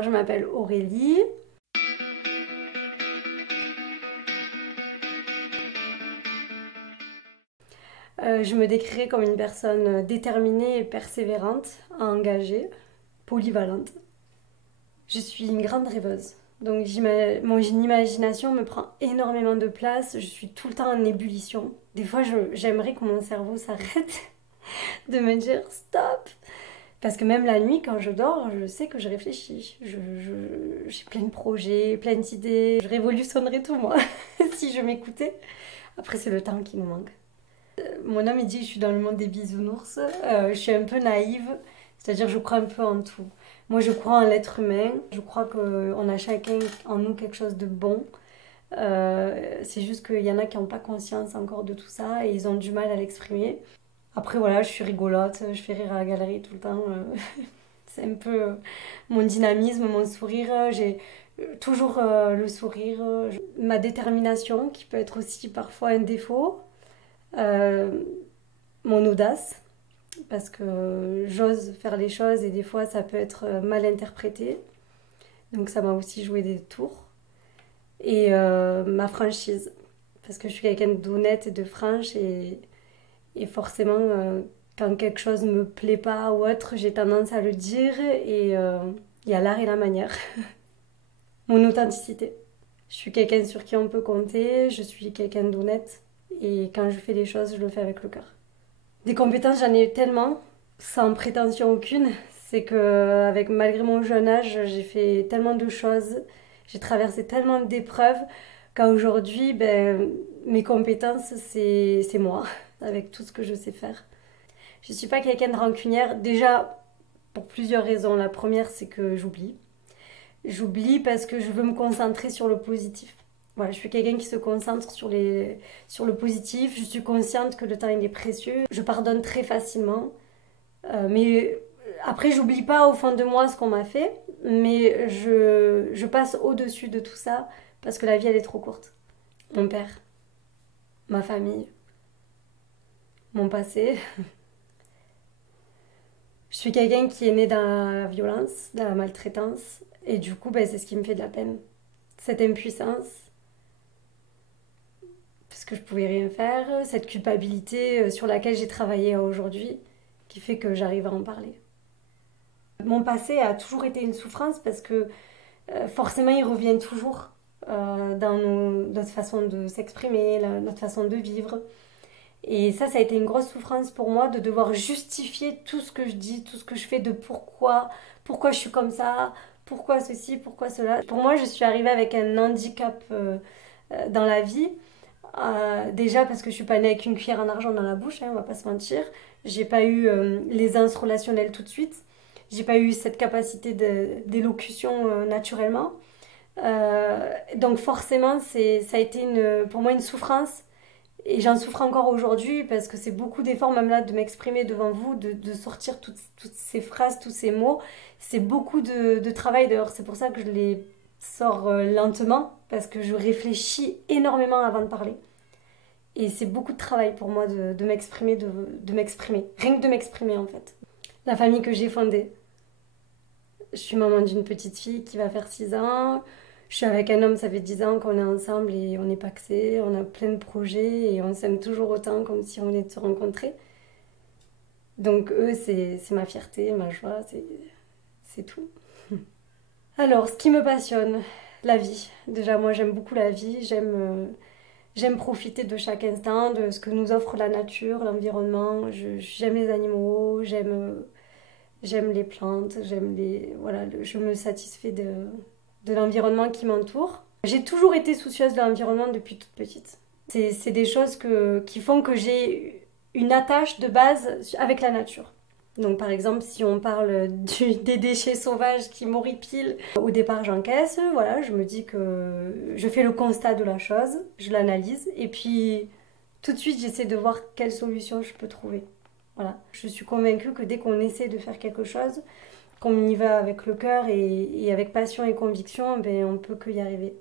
Je m'appelle Aurélie. Je me décrirais comme une personne déterminée et persévérante, engagée, polyvalente. Je suis une grande rêveuse. Donc mon imagination me prend énormément de place. Je suis tout le temps en ébullition. Des fois, j'aimerais que mon cerveau s'arrête de me dire stop. Parce que même la nuit, quand je dors, je sais que je réfléchis. J'ai plein de projets, plein d'idées. Je révolutionnerais tout, moi, si je m'écoutais. Après, c'est le temps qui nous manque. Mon homme, il dit que je suis dans le monde des bisounours. Je suis un peu naïve, c'est-à-dire je crois un peu en tout. Moi, je crois en l'être humain. Je crois qu'on a chacun en nous quelque chose de bon. C'est juste qu'il y en a qui n'ont pas conscience encore de tout ça et ils ont du mal à l'exprimer. Après, voilà, je suis rigolote, je fais rire à la galerie tout le temps. C'est un peu mon dynamisme, mon sourire. J'ai toujours le sourire, ma détermination qui peut être aussi parfois un défaut. Euh, Mon audace, parce que j'ose faire les choses et des fois ça peut être mal interprété. Donc ça m'a aussi joué des tours. Et ma franchise, parce que je suis quelqu'un d'honnête et de franche et forcément quand quelque chose me plaît pas ou autre, j'ai tendance à le dire et il y a l'art et la manière. Mon authenticité. Je suis quelqu'un sur qui on peut compter, je suis quelqu'un d'honnête et quand je fais les choses, je le fais avec le cœur. Des compétences, j'en ai eu tellement, sans prétention aucune. C'est que, avec, malgré mon jeune âge, j'ai fait tellement de choses, j'ai traversé tellement d'épreuves, qu'à aujourd'hui, ben, mes compétences, c'est moi, avec tout ce que je sais faire. Je ne suis pas quelqu'un de rancunière, déjà pour plusieurs raisons. La première, c'est que j'oublie. J'oublie parce que je veux me concentrer sur le positif. Voilà, je suis quelqu'un qui se concentre sur le positif. Je suis consciente que le temps il est précieux. Je pardonne très facilement. Mais après, j'oublie pas au fond de moi ce qu'on m'a fait. Mais je passe au-dessus de tout ça parce que la vie elle est trop courte. Mon père, ma famille, mon passé. Je suis quelqu'un qui est né dans la violence, dans la maltraitance. Et du coup, ben, c'est ce qui me fait de la peine. Cette impuissance, parce que je pouvais rien faire, cette culpabilité sur laquelle j'ai travaillé aujourd'hui, qui fait que j'arrive à en parler. Mon passé a toujours été une souffrance parce que forcément il revient toujours dans notre façon de s'exprimer, notre façon de vivre. Et ça a été une grosse souffrance pour moi de devoir justifier tout ce que je dis, tout ce que je fais, de pourquoi je suis comme ça, pourquoi ceci, pourquoi cela. Pour moi, je suis arrivée avec un handicap dans la vie. Déjà parce que je suis pas née avec une cuillère en argent dans la bouche, hein, on va pas se mentir. J'ai pas eu l'aisance relationnelle tout de suite. J'ai pas eu cette capacité d'élocution naturellement. Donc forcément, ça a été pour moi une souffrance. Et j'en souffre encore aujourd'hui parce que c'est beaucoup d'efforts, même là, de m'exprimer devant vous, de sortir toutes ces phrases, tous ces mots. C'est beaucoup de travail d'ailleurs. C'est pour ça que je les sors lentement parce que je réfléchis énormément avant de parler. Et c'est beaucoup de travail pour moi de m'exprimer, de m'exprimer. Rien que de m'exprimer en fait. La famille que j'ai fondée. Je suis maman d'une petite fille qui va faire 6 ans. Je suis avec un homme, ça fait 10 ans qu'on est ensemble et on n'est pas pacsés. On a plein de projets et on s'aime toujours autant comme si on venait de se rencontrer. Donc eux, c'est ma fierté, ma joie, c'est tout. Alors, ce qui me passionne, la vie. Déjà, moi j'aime beaucoup la vie, j'aime profiter de chaque instant, de ce que nous offre la nature, l'environnement. J'aime les animaux, j'aime les plantes, voilà, je me satisfais de l'environnement qui m'entoure. J'ai toujours été soucieuse de l'environnement depuis toute petite. C'est des choses qui font que j'ai une attache de base avec la nature. Donc par exemple, si on parle des déchets sauvages qui m'horripilent, au départ j'encaisse, voilà, je me dis que je fais le constat de la chose, je l'analyse et puis tout de suite j'essaie de voir quelle solution je peux trouver. Voilà. Je suis convaincue que dès qu'on essaie de faire quelque chose, qu'on y va avec le cœur et avec passion et conviction, ben on peut que y arriver.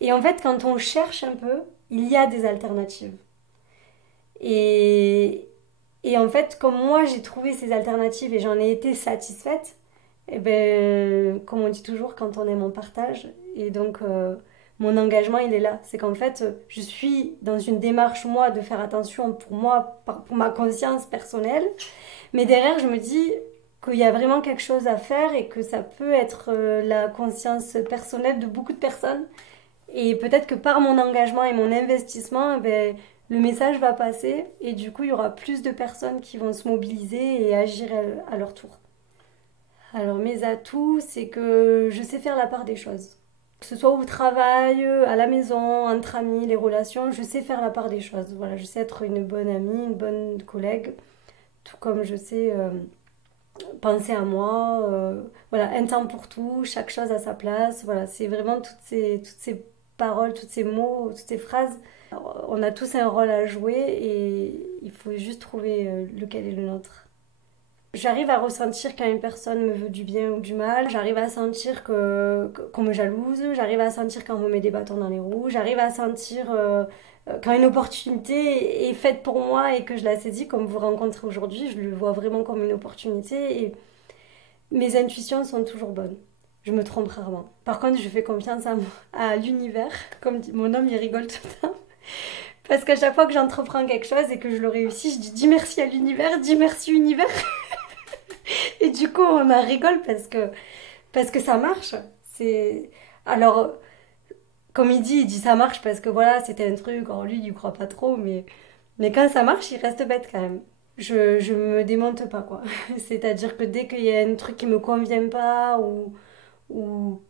Et en fait, quand on cherche un peu, il y a des alternatives. Et, et en fait, comme moi j'ai trouvé ces alternatives et j'en ai été satisfaite, Et ben, comme on dit toujours, quand on aime, on partage. Et donc, mon engagement, il est là. C'est qu'en fait, je suis dans une démarche, moi, de faire attention pour moi, pour ma conscience personnelle. Mais derrière, je me dis qu'il y a vraiment quelque chose à faire et que ça peut être la conscience personnelle de beaucoup de personnes. Et peut-être que par mon engagement et mon investissement, eh ben, le message va passer et du coup, il y aura plus de personnes qui vont se mobiliser et agir à leur tour. Alors, mes atouts, c'est que je sais faire la part des choses. Que ce soit au travail, à la maison, entre amis, les relations, je sais faire la part des choses. Voilà, je sais être une bonne amie, une bonne collègue, tout comme je sais penser à moi. Voilà, un temps pour tout, chaque chose à sa place. Voilà, c'est vraiment toutes ces paroles, tous ces mots, toutes ces phrases. Alors, on a tous un rôle à jouer et il faut juste trouver lequel est le nôtre. J'arrive à ressentir quand une personne me veut du bien ou du mal. J'arrive à sentir qu'on me jalouse. J'arrive à sentir quand on me met des bâtons dans les roues. J'arrive à sentir quand une opportunité est faite pour moi et que je la saisis, comme vous rencontrez aujourd'hui. Je le vois vraiment comme une opportunité et mes intuitions sont toujours bonnes. Je me trompe rarement. Par contre, je fais confiance à l'univers. Comme dit mon homme, il rigole tout le temps. Parce qu'à chaque fois que j'entreprends quelque chose et que je le réussis, je dis merci à l'univers, dis merci univers. Et du coup, on en rigole parce que ça marche. C'est alors comme il dit ça marche parce que voilà, c'était un truc. Alors lui, il y croit pas trop, mais quand ça marche, il reste bête quand même. Je me démonte pas quoi. C'est-à-dire que dès qu'il y a un truc qui me convient pas ou où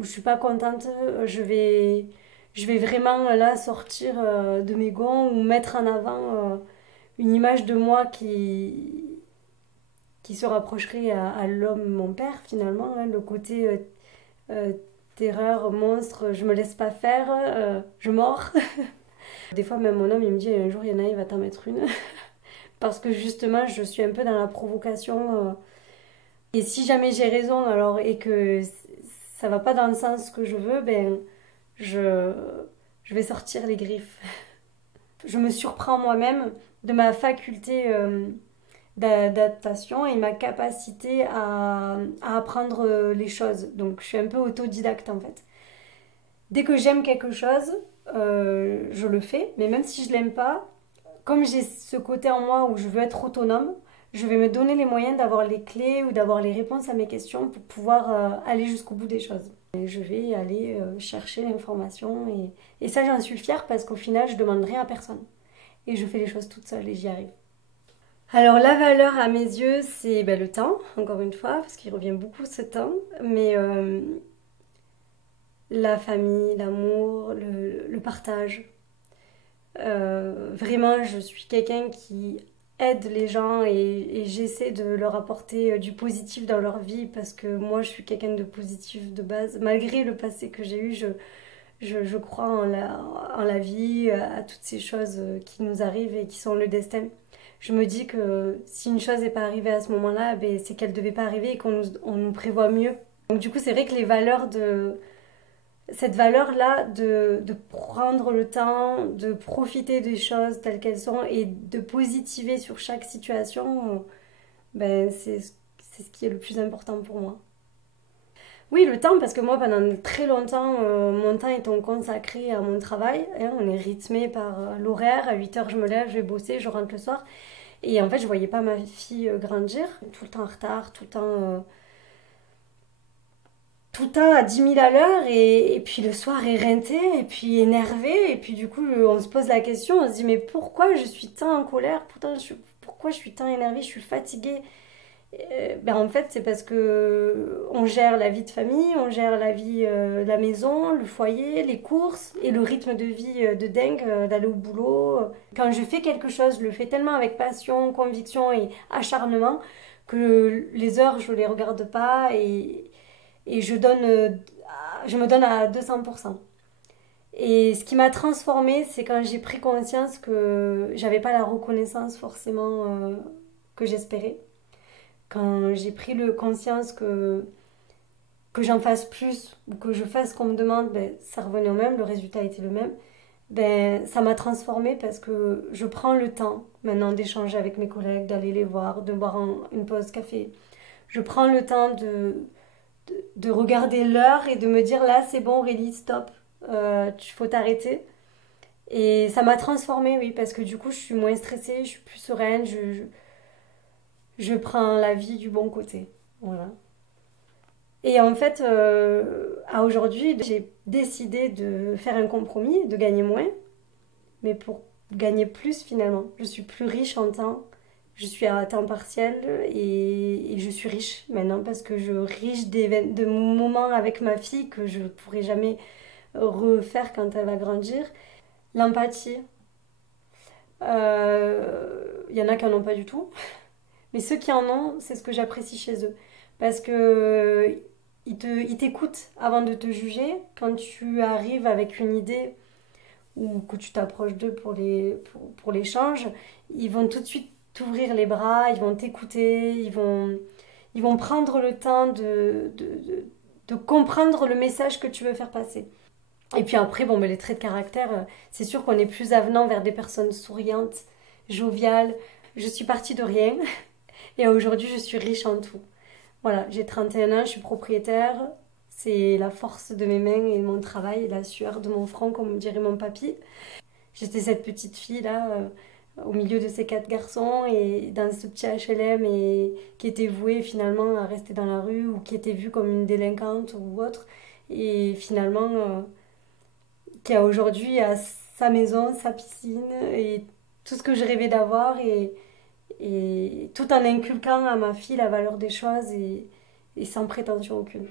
je suis pas contente, je vais vraiment là sortir de mes gonds ou mettre en avant une image de moi qui se rapprocherait à l'homme, mon père, finalement, hein, le côté euh, terreur, monstre, je me laisse pas faire, je mords. Des fois, même mon homme, il me dit un jour, il y en a, il va t'en mettre une. Parce que justement, je suis un peu dans la provocation. Et si jamais j'ai raison, alors, et que ça va pas dans le sens que je veux, ben, je, je vais sortir les griffes. Je me surprends moi-même de ma faculté d'adaptation et ma capacité à apprendre les choses. Donc je suis un peu autodidacte en fait. Dès que j'aime quelque chose, je le fais, mais même si je l'aime pas, comme j'ai ce côté en moi où je veux être autonome, je vais me donner les moyens d'avoir les clés ou d'avoir les réponses à mes questions pour pouvoir aller jusqu'au bout des choses. Et je vais aller chercher l'information et ça j'en suis fière parce qu'au final je demande rien à personne. Et je fais les choses toute seule et j'y arrive. Alors la valeur à mes yeux, c'est ben, le temps, encore une fois, parce qu'il revient beaucoup ce temps, mais la famille, l'amour, le partage. Vraiment, je suis quelqu'un qui aide les gens et j'essaie de leur apporter du positif dans leur vie parce que moi, je suis quelqu'un de positif de base. Malgré le passé que j'ai eu, je crois en la vie, à toutes ces choses qui nous arrivent et qui sont le destin. Je me dis que si une chose n'est pas arrivée à ce moment-là, ben, c'est qu'elle ne devait pas arriver et qu'on nous prévoit mieux. Donc du coup, c'est vrai que cette valeur-là de prendre le temps, de profiter des choses telles qu'elles sont et de positiver sur chaque situation, ben, c'est ce qui est le plus important pour moi. Oui, le temps, parce que moi, pendant très longtemps, mon temps étant consacré à mon travail. Hein, on est rythmé par l'horaire. À 8 heures, je me lève, je vais bosser, je rentre le soir. Et en fait, je voyais pas ma fille grandir, tout le temps en retard, tout le temps à 10 000 à l'heure. Et puis le soir, éreintée, et puis énervée. Et puis du coup, on se pose la question, on se dit, mais pourquoi je suis tant en colère? Pourquoi je suis tant énervée? Je suis fatiguée. Ben en fait, c'est parce que on gère la vie de famille, on gère la vie de la maison, le foyer, les courses et le rythme de vie de dingue d'aller au boulot. Quand je fais quelque chose, je le fais tellement avec passion, conviction et acharnement que les heures, je les regarde pas et je me donne à 200%. Et ce qui m'a transformée, c'est quand j'ai pris conscience que j'avais pas la reconnaissance forcément que j'espérais. Quand j'ai pris conscience que j'en fasse plus ou que je fasse ce qu'on me demande, ben, ça revenait au même, le résultat était le même. Ben, ça m'a transformée parce que je prends le temps maintenant d'échanger avec mes collègues, d'aller les voir, de boire une pause café. Je prends le temps de regarder l'heure et de me dire là, c'est bon, Aurélie, stop, faut t'arrêter. Et ça m'a transformée, oui, parce que du coup, je suis moins stressée, je suis plus sereine, je prends la vie du bon côté. Voilà. Et en fait, à aujourd'hui, j'ai décidé de faire un compromis, de gagner moins, mais pour gagner plus finalement. Je suis plus riche en temps, je suis à temps partiel et je suis riche maintenant parce que je riche de moments avec ma fille que je ne pourrai jamais refaire quand elle va grandir. L'empathie, il y en a qui n'en ont pas du tout, mais ceux qui en ont, c'est ce que j'apprécie chez eux. Parce que ils t'écoutent avant de te juger. Quand tu arrives avec une idée ou que tu t'approches d'eux pour l'échange, ils vont tout de suite t'ouvrir les bras, ils vont t'écouter, ils vont prendre le temps de comprendre le message que tu veux faire passer. Et puis après, bon, ben, les traits de caractère, c'est sûr qu'on est plus avenant vers des personnes souriantes, joviales. Je suis partie de rien et aujourd'hui, je suis riche en tout. Voilà, j'ai 31 ans, je suis propriétaire. C'est la force de mes mains et de mon travail, la sueur de mon front, comme dirait mon papy. J'étais cette petite fille là, au milieu de ces quatre garçons et dans ce petit HLM et qui était vouée finalement à rester dans la rue ou qui était vue comme une délinquante ou autre. Et finalement, qui a aujourd'hui a sa maison, sa piscine et tout ce que je rêvais d'avoir et tout en inculquant à ma fille la valeur des choses et sans prétention aucune.